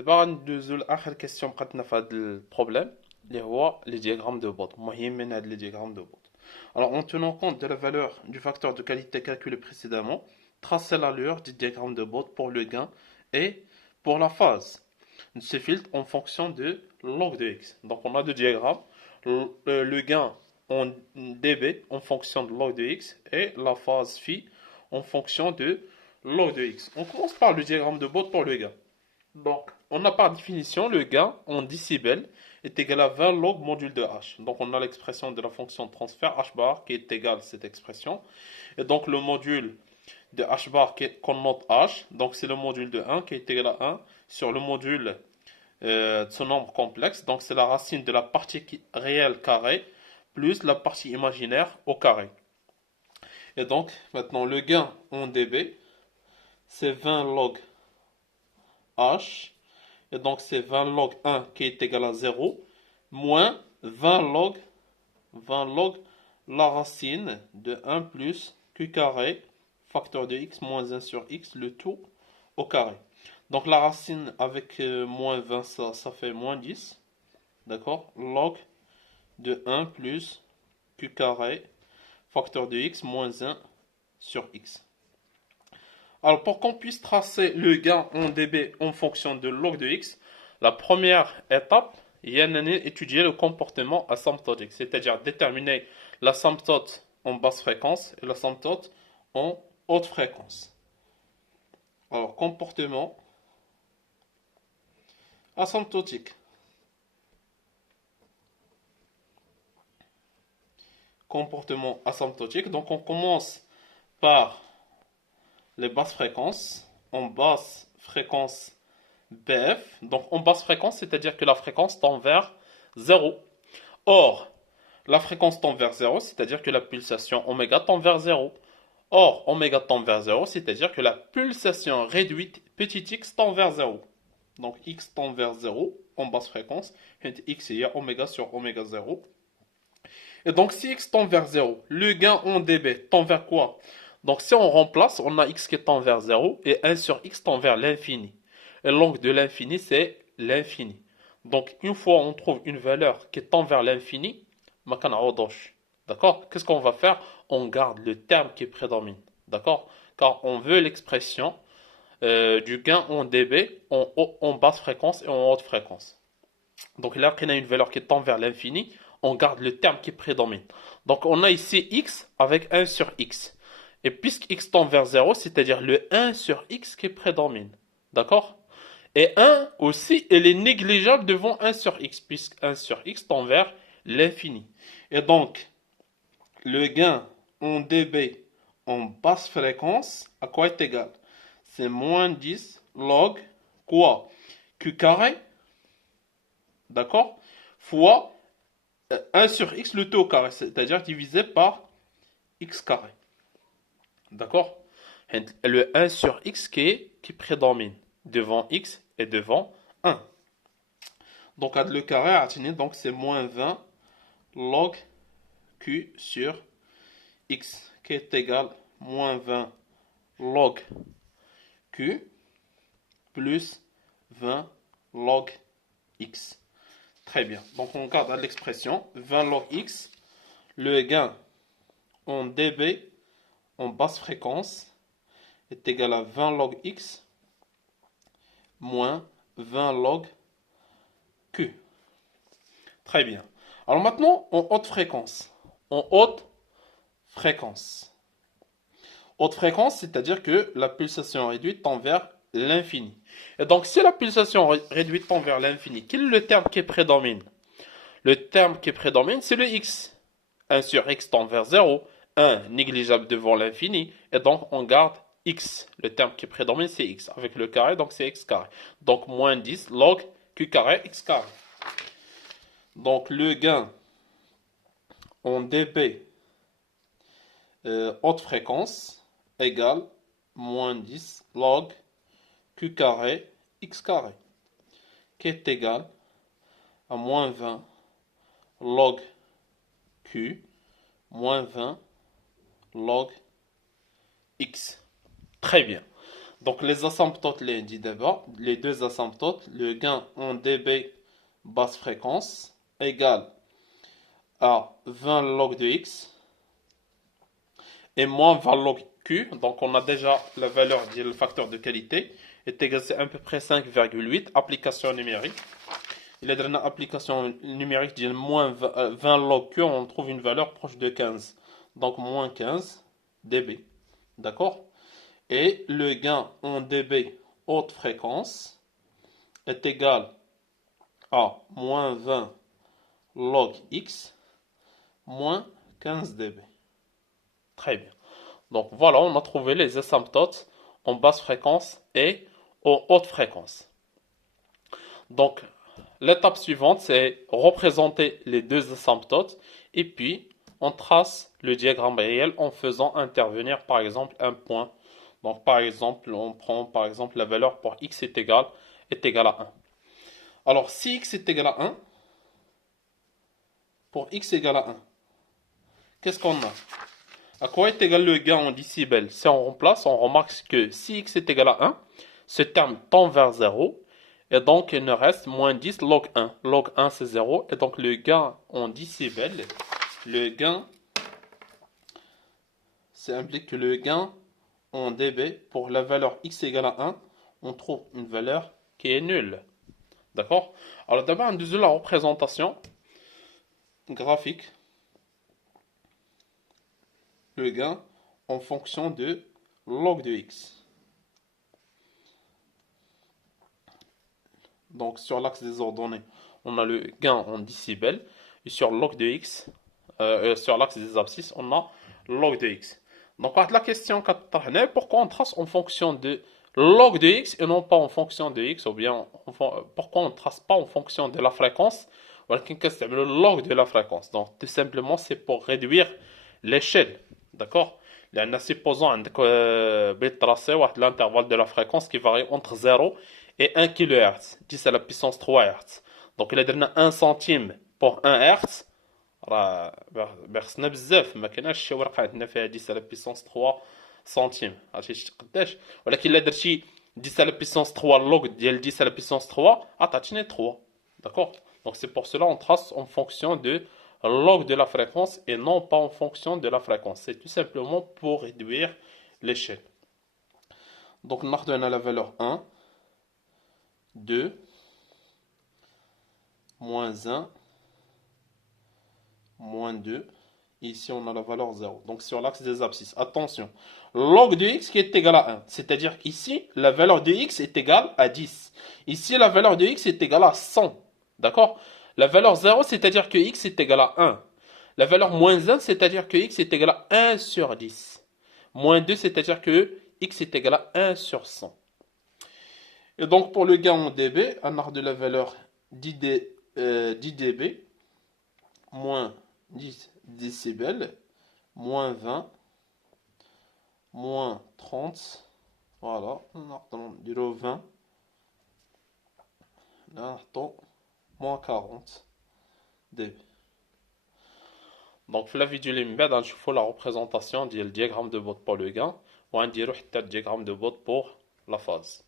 دابا غندوزو لاخر كيسيون بقاتنا في هذا البروبليم اللي هو لي دياغرام دو بوت. مهم من هاد لي دياغرام دو بوت. Alors en tenant compte de la valeur du facteur de qualité calculé précédemment, tracez l'allure du diagramme de Bode pour le gain et pour la phase de ce filtre en fonction de log de x. Donc on a deux diagrammes, le gain en dB en fonction de log de x et la phase phi en fonction de log de x. On commence par le diagramme de Bode pour le gain. Donc, on a par définition le gain en décibels est égal à 20 log module de h. Donc, on a l'expression de la fonction de transfert h bar qui est égale à cette expression. Et donc, le module de h bar qu'on note h, donc c'est le module de 1 qui est égal à 1 sur le module de ce nombre complexe. Donc, c'est la racine de la partie réelle carrée plus la partie imaginaire au carré. Et donc, maintenant, le gain en dB, c'est 20 log h, et donc c'est 20 log 1 qui est égal à 0, moins 20 log la racine de 1 plus q carré, facteur de x moins 1 sur x, le tout au carré. Donc la racine avec moins 20, ça fait moins 10, d'accord, log de 1 plus q carré, facteur de x moins 1 sur x. Alors, pour qu'on puisse tracer le gain en dB en fonction de log de x, la première étape, il y a étudier le comportement asymptotique, c'est-à-dire déterminer l'asymptote en basse fréquence et l'asymptote en haute fréquence. Alors, comportement asymptotique. Comportement asymptotique. Donc, on commence par les basses fréquences. En basse fréquence BF, donc en basse fréquence, c'est-à-dire que la fréquence tend vers 0. Or, la fréquence tend vers 0, c'est-à-dire que la pulsation oméga tend vers 0. Or, oméga tend vers 0, c'est-à-dire que la pulsation réduite petit x tend vers 0. Donc, x tend vers 0 en basse fréquence, et x, il y a oméga sur oméga 0. Et donc, si x tend vers 0, le gain en dB tend vers quoi? Donc, si on remplace, on a x qui tend vers 0 et 1 sur x tend vers l'infini. Et l'angle de l'infini, c'est l'infini. Donc, une fois on trouve une valeur qui tend vers l'infini, d'accord? Qu'est-ce qu'on va faire? On garde le terme qui prédomine. D'accord? Car on veut l'expression du gain en dB en basse fréquence et en haute fréquence. Donc là, quand on a une valeur qui tend vers l'infini, on garde le terme qui prédomine. Donc on a ici x avec 1 sur x. Et puisque x tend vers 0, c'est-à-dire le 1 sur x qui prédomine. D'accord? Et 1 aussi, elle est négligeable devant 1 sur x, puisque 1 sur x tend vers l'infini. Et donc, le gain en dB en basse fréquence, à quoi est égal? C'est moins 10 log quoi? Q carré, d'accord? Fois 1 sur x le tout au carré, c'est-à-dire divisé par x carré. D'accord? Le 1 sur x qui prédomine devant x et devant 1. Donc, le carré à tenir, donc c'est moins 20 log q sur x qui est égal à moins 20 log q plus 20 log x. Très bien. Donc, on garde l'expression 20 log x. Le gain en dB en basse fréquence est égal à 20 log x moins 20 log q. Très bien. Alors maintenant, en haute fréquence. En haute fréquence. Haute fréquence, c'est-à-dire que la pulsation réduite tend vers l'infini. Et donc, si la pulsation réduite tend vers l'infini, quel est le terme qui prédomine? Le terme qui prédomine, c'est le x. 1 sur x tend vers 0. 1 négligeable devant l'infini. Et donc, on garde x. Le terme qui prédomine, c'est x. Avec le carré, donc c'est x carré. Donc, moins 10 log q carré x carré. Donc, le gain en dB haute fréquence égale moins 10 log q carré x carré, qui est égal à moins 20 log q moins 20 log x. Très bien. Donc les asymptotes, les dit d'abord, les deux asymptotes, le gain en dB basse fréquence égale à 20 log de x et moins 20 log q. Donc on a déjà la valeur du facteur de qualité est égal à peu près 5,8. Application numérique. Il est dans l'application numérique de moins 20 log q, on trouve une valeur proche de 15. Donc moins 15 dB. D'accord? Et le gain en dB haute fréquence est égal à moins 20 log x moins 15 dB. Très bien. Donc voilà, on a trouvé les asymptotes en basse fréquence et en haute fréquence. Donc l'étape suivante, c'est représenter les deux asymptotes et puis on trace le diagramme réel en faisant intervenir par exemple un point. Donc par exemple, on prend par exemple la valeur pour x est égal à 1. Alors si x est égal à 1, pour x égale à 1, qu'est-ce qu'on a? À quoi est égal le gain en décibels? Si on remplace, on remarque que si x est égal à 1, ce terme tend vers 0, et donc il nous reste moins 10 log 1. Log 1 c'est 0, et donc le gain en décibels, le gain, ça implique que le gain en dB, pour la valeur x égale à 1, on trouve une valeur qui est nulle. D'accord? Alors d'abord, on utilise la représentation graphique. Le gain en fonction de log de x. Donc sur l'axe des ordonnées, on a le gain en décibels. Et sur log de x, sur l'axe des abscisses, on a log de x. Donc la question pourquoi on trace en fonction de log de x et non pas en fonction de x, ou bien pourquoi on ne trace pas en fonction de la fréquence, ou le log de la fréquence. Donc tout simplement c'est pour réduire l'échelle. D'accord? Supposons tracé l'intervalle de la fréquence qui varie entre 0 et 1 kHz, 10 à la puissance 3 Hz. Donc il y a 1 centime pour 1 Hz. بخسنا بزاف ما كايناش شي ورقه عندنا فيها 10 على بيسونس 3 سنتيم عرفتي قداش ولكن الا درتي 10 على بيسونس 3 لوغ ديال 10 على بيسونس 3 عطاتني 3 d'accord. Donc c'est pour cela on trace en fonction de log de la fréquence et non pas en fonction de la fréquence. C'est tout simplement pour réduire l'échelle. Donc on a la valeur 1, 2, moins 1, moins 2. Ici, on a la valeur 0. Donc, sur l'axe des abscisses. Attention. Log de x qui est égal à 1. C'est-à-dire qu'ici, la valeur de x est égale à 10. Ici, la valeur de x est égale à 100. D'accord? La valeur 0, c'est-à-dire que x est égal à 1. La valeur moins 1, c'est-à-dire que x est égal à 1 sur 10. Moins 2, c'est-à-dire que x est égal à 1 sur 100. Et donc, pour le gain en dB, on a de la valeur 10 dB, moins 10 décibels, moins 20, moins 30, voilà, on a 20, là, moins 40 dB. Donc, في la vidéo اللي من بعد غنشوفوا la représentation ديال le diagramme de Bott pour le gain, وغنديروا حتى le diagramme de Bott pour la phase.